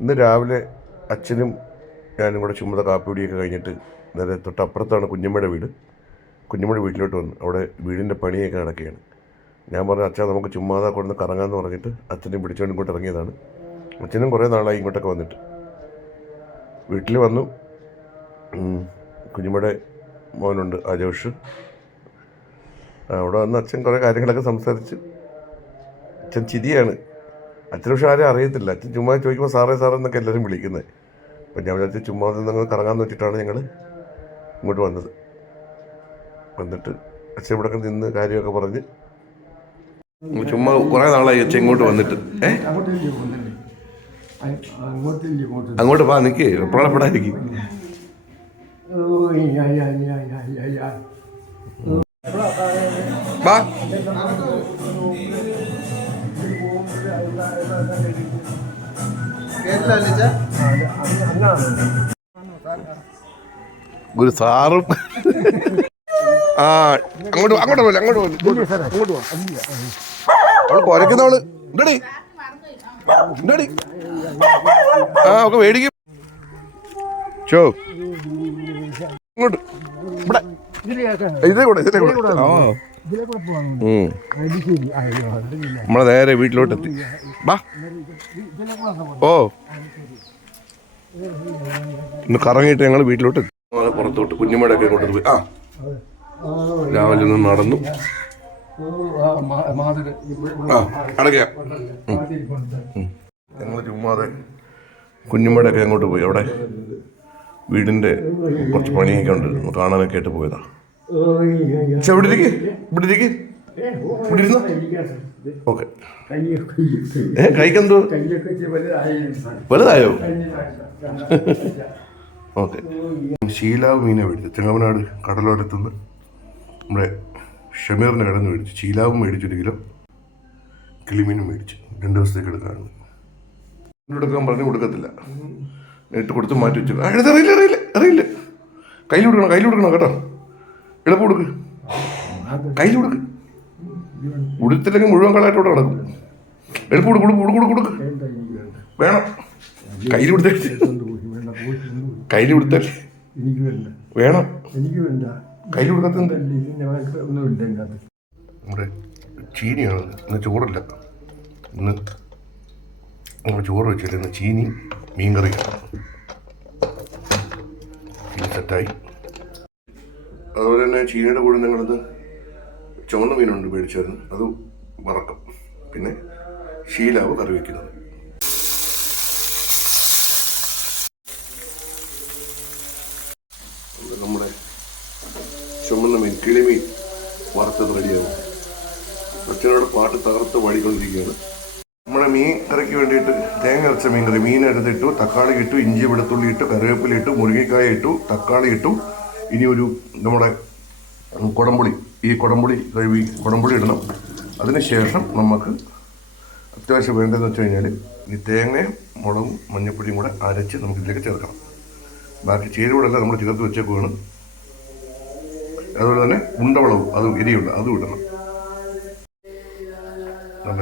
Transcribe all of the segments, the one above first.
ഇന്ന് രാവിലെ അച്ഛനും ഞാനും കൂടെ ചുമത കാപ്പിടിയൊക്കെ കഴിഞ്ഞിട്ട് നേരെ തൊട്ടപ്പുറത്താണ് കുഞ്ഞമ്മയുടെ വീട്. കുഞ്ഞമ്മയുടെ വീട്ടിലോട്ട് വന്നു. അവിടെ വീടിൻ്റെ പണിയൊക്കെ നടക്കുകയാണ്. ഞാൻ പറഞ്ഞു, അച്ഛാ നമുക്ക് ചുമ്മാതെ കൊണ്ടുവന്ന് കറങ്ങാമെന്ന് പറഞ്ഞിട്ട് അച്ഛനെ പിടിച്ചുകൊണ്ട് ഇങ്ങോട്ട് ഇറങ്ങിയതാണ്. അച്ഛനും കുറേ നാളായി ഇങ്ങോട്ടൊക്കെ വന്നിട്ട്. വീട്ടിൽ വന്നു. കുഞ്ഞമ്മയുടെ മോനുണ്ട് അജോഷ്. അവിടെ വന്ന് അച്ഛൻ കുറേ കാര്യങ്ങളൊക്കെ സംസാരിച്ച്. അച്ഛൻ ചിരിയാണ്. അച്ഛന് പക്ഷേ ആരും അറിയത്തില്ല. അച്ഛൻ ചുമ്മാ ചോദിക്കുമ്പോൾ സാറേ സാറേ എന്നൊക്കെ എല്ലാവരും വിളിക്കുന്നത്. അപ്പം ഞാൻ വിചാരിച്ച് ചുമ്മാ നിങ്ങൾ കറങ്ങാമെന്ന് വെച്ചിട്ടാണ് ഞങ്ങൾ ഇങ്ങോട്ട് വന്നത്. വന്നിട്ട് അച്ഛൻ ഇവിടെ നിന്ന് കാര്യമൊക്കെ പറഞ്ഞ് ചുമ്മാ കുറേ നാളായി അച്ഛൻ ഇങ്ങോട്ട് വന്നിട്ട്. അങ്ങോട്ട് വാ, നിൽക്കേ എപ്പോഴാപ്പെടാതിരിക്കും. വാ, ഒരു സാറും അങ്ങോട്ട് പോലെ അവള് കുരയ്ക്കുന്നവള് ഇണ്ടടി ഒക്കെ മേടിക്കും. ഷോ ഇങ്ങോട്ട് ഇവിടെ ഇതിലെ കൂടെ നമ്മളെ നേരെ വീട്ടിലോട്ടെത്തി. ബാ, ഓ ഇന്ന് കറങ്ങിയിട്ട് ഞങ്ങൾ വീട്ടിലോട്ട് പുറത്തോട്ട് കുഞ്ഞമ്മയുടെ ഒക്കെ കൊണ്ടു പോയി. രാവിലെ നിന്ന് നടന്നു. അടയ്ക്ക ഞങ്ങൾ ചുമ്മാതെ കുഞ്ഞമ്മയുടെ ഒക്കെ അങ്ങോട്ട് പോയി. അവിടെ വീടിൻ്റെ കുറച്ച് പണിയൊക്കെ ഉണ്ട്, കാണാനൊക്കെ ആയിട്ട് പോയതാ. പക്ഷെ ഇവിടെ ഇരുന്നോ. ഓക്കെ, കൈക്കെന്തോ വലുതായോ? ഓക്കെ. ശീലാവ് മീനെ മേടിച്ചു. ചെങ്ങമനാട് കടലോരത്തുനിന്ന് നമ്മുടെ ഷമീറിൻ്റെ കടന്ന് മേടിച്ചു. ശീലാവും മേടിച്ചു 1 കിലോ, കിളിമീനും മേടിച്ചു. 2 ദിവസത്തേക്ക് എടുക്കാണ്. എടുക്കാൻ പറഞ്ഞു കൊടുക്കത്തില്ല, ഇട്ട് കൊടുത്ത് മാറ്റി വെച്ചു. അറിയില്ല കയ്യിൽ കൊടുക്കണം കേട്ടോ. എളുപ്പം കൊടുക്ക്, കയ്യിൽ കൊടുക്ക്. ഉടുത്തില്ലെങ്കിൽ മുഴുവൻ കളായിട്ടോടെ കിടക്കും. എളുപ്പം കൊടുക്ക്. വേണം, കയ്യിൽ കൊടുത്തേ വേണം. കയ്യിൽ കൊടുക്കാത്ത നമ്മുടെ ചീനിയാണ്. ഇന്ന് ചോറില്ല. ഇന്ന് നമ്മൾ ചോറ് വെച്ചില്ല. ഇന്ന് ചീനി മീൻകറിയാണ്. ചീനി സെറ്റായി. അതുപോലെ തന്നെ ചീനിയുടെ കൂടെ ഞങ്ങളത് ചുവന്ന മീനുണ്ട് മേടിച്ചായിരുന്നു, അത് വറക്കും. പിന്നെ ശീലാവ് കറി വയ്ക്കുന്നത്. നമ്മുടെ ചുമന്ന മീൻ, കിളിമീൻ വറുത്തത് റെഡിയാവും. അച്ഛനോട് പാട്ട് തകർത്ത് പാടിക്കൊണ്ടിരിക്കുകയാണ്. നമ്മുടെ മീൻ കറിക്ക് വേണ്ടിയിട്ട് തേങ്ങ അരച്ച മീൻ കറി. മീൻ എടുത്തിട്ടു, തക്കാളി ഇട്ടു, ഇഞ്ചി വെളുത്തുള്ളി ഇട്ടു, കറിവേപ്പില ഇട്ടു, മുരിങ്ങക്കായ ഇട്ടു, തക്കാളി ഇട്ടു. ഇനി നമ്മുടെ കുടംപുളി, ഈ കുടംപുളി കഴുകി കുടംപുളി ഇടണം. അതിനുശേഷം നമുക്ക് അത്യാവശ്യം വേണ്ടതെന്ന് വെച്ച് കഴിഞ്ഞാൽ ഈ തേങ്ങയും മുളകും മഞ്ഞപ്പൊടിയും കൂടെ അരച്ച് നമുക്ക് ഇതിലേക്ക് ചേർക്കണം. ബാക്കി ചേരുവകളെല്ലാം നമ്മൾ ചേർത്ത് വെച്ചേക്കുകയാണ്. അതുപോലെ തന്നെ ഉണ്ടവളവും, അതും എരിയുള്ള അതും ഇടണം.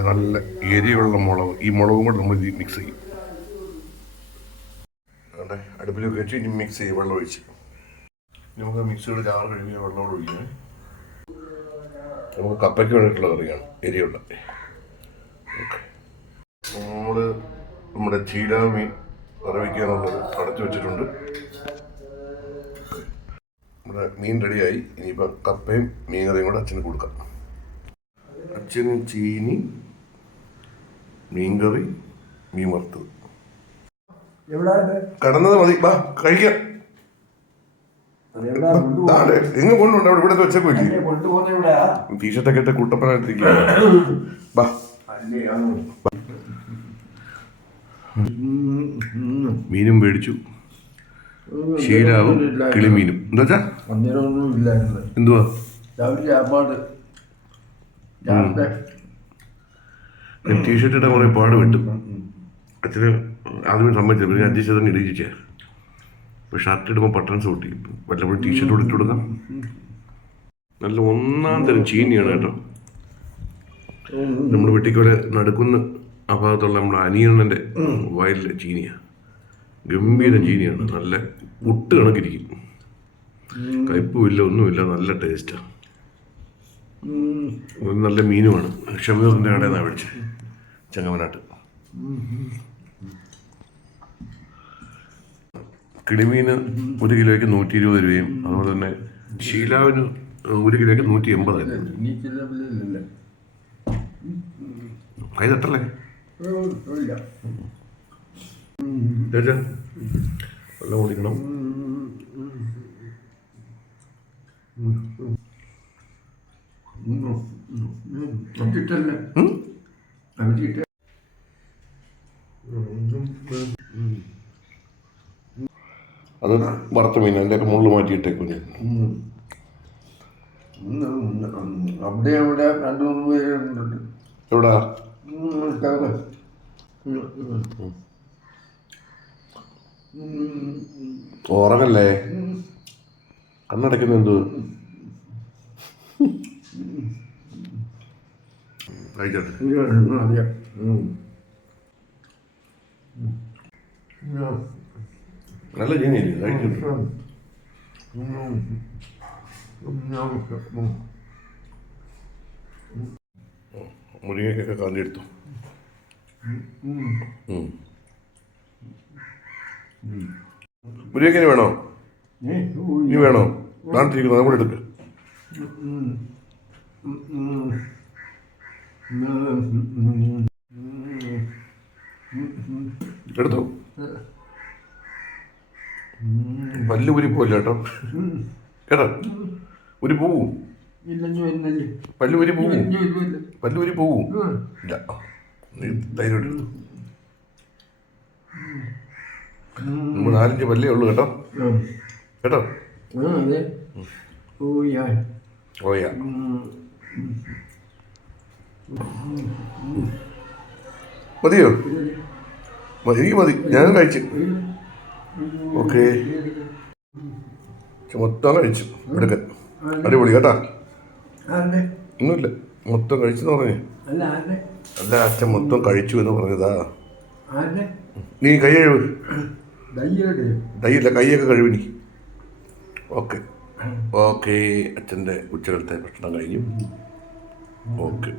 നല്ല എരിയുള്ള മുളക്, ഈ മുളകും കൂടെ നമ്മൾ ഇത് മിക്സ് ചെയ്യും. അതുകൊണ്ട് അടുപ്പിലേക്ക് വെച്ച് ഇനി മിക്സ് ചെയ്യും. വെള്ളം ഒഴിച്ച് നമുക്ക് മിക്സിയുടെ ചാറ് കഴുകിയ വെള്ളമോട് ഒഴിക്കാം. നമുക്ക് കപ്പയ്ക്ക് വേണ്ടിയിട്ടുള്ള കറിയാണ്, എരിയുള്ള. ഓക്കെ, നമ്മുടെ ചീലാ മീൻ കറി വയ്ക്കാനുള്ളത് അടച്ചു വെച്ചിട്ടുണ്ട്. നമ്മുടെ മീൻ റെഡിയായി. ഇനിയിപ്പോൾ കപ്പയും മീൻ കറിയും കൂടെ അച്ഛന് കൊടുക്കാം. അച്ഛന് ചീനി, മീൻകറി, മീൻ വറുത്തത്. കടന്നത് മതി, ബാ കഴിക്കാം. എങ്ങ് കൊണ്ടുണ്ട് അവിടെ ഇവിടെ വെച്ചേക്കില്ലേ? ടീഷർട്ടൊക്കെ ഇട്ട് കുട്ടപ്പനായിട്ടിരിക്കുക. ബാ, മീനും മേടിച്ചു. ശീലാവും കിളിമീനും. എന്താ എന്തുവാ ടീഷർട്ട് ഇട്ടാൽ കുറെ പാട് വിട്ടു. അച്ഛന് ആദ്യമേ സമ്മതിച്ചില്ല, പിന്നെ അഡ്ജസ്റ്റ് തന്നെ ഇടിച്ചേ. ഇപ്പോൾ ഷർട്ട് ഇടുമ്പോൾ ബട്ടൺസ് പൊട്ടി. വല്ലപ്പോഴും ടീഷർട്ട് ഇട്ട് കൊടുക്കാം. നല്ല ഒന്നാം തരം ചീനിയാണ് കേട്ടോ. നമ്മുടെ വെട്ടിക്കോലെ നടുക്കുന്ന് ആ ഭാഗത്തുള്ള നമ്മുടെ അനിയണ്ണൻ്റെ വയലിലെ ചീനിയാണ്. ഗംഭീരം ചീനിയാണ്, നല്ല പുട്ട് കണക്കിരിക്കും, കയ്പുമില്ല ഒന്നുമില്ല, നല്ല ടേസ്റ്റാണ്. നല്ല മീനുമാണ്. ഷമീറിൻ്റെ കടയിൽ നിന്നാണ് മേടിച്ചത്, ചെങ്ങമനാട്ട്. കിളിമീന് 1 കിലോയ്ക്ക് 120 രൂപയും, അതുപോലെ തന്നെ ശീലാവിന് 1 കിലോയ്ക്ക് 180. കൈ തട്ടല്ലേ ചേച്ചാ, വെള്ളം കുടിക്കണം. അത് വറുത്ത മീൻ, അതിൻ്റെ ഒക്കെ മുള്ളു മാറ്റിയിട്ടേക്കും ഞാൻ. അവിടെ അവിടെ 2-3 പേരുണ്ട്. എവിടാ? ഉറങ്ങല്ലേ, കണ്ണടയ്ക്കുന്ന എന്ത്? കഴിച്ചോട്ടെ. നല്ല ചീനിയല്ലേ, കഴിച്ചു. മുരിങ്ങയ്ക്കൊക്കെ കാന്തി എടുത്തു. മുരിങ്ങയ്ക്ക് വേണോ? നീ വേണോ? താഴ്ത്തിരിക്കുന്നു, അതുകൂടെ എടുക്ക്. എടുത്തോ. പല്ല് ഉരി പോയില്ല കേട്ടോ, കേട്ടോ, ഉരി പോവും. പല്ല് ഉരി പോവും, പല്ല് ഉരി പോവും. ഇല്ല, നീ ധൈര്യം എടുത്തു. 4-5 പല്ലേ ഉള്ളു കേട്ടോ, കേട്ടോ. ഓയാ മതിയോ? എനിക്ക് മതി, ഞാൻ കഴിച്ചു. ഓക്കെ, മൊത്തം കഴിച്ചു. എടുക്കാൻ അടിപൊളി കേട്ടാ. ഒന്നുമില്ല, മൊത്തം കഴിച്ചെന്ന് പറഞ്ഞേ. അല്ല, അച്ഛൻ മൊത്തം കഴിച്ചു എന്ന് പറഞ്ഞതാ. നീ കൈ കഴിവ്. ദയ്യില്ല, കൈയൊക്കെ കഴിവിനി. ഓക്കെ ഓക്കെ, അച്ഛൻ്റെ ഉച്ചകലത്തെ ഭക്ഷണം കഴിഞ്ഞു. ഓക്കെ.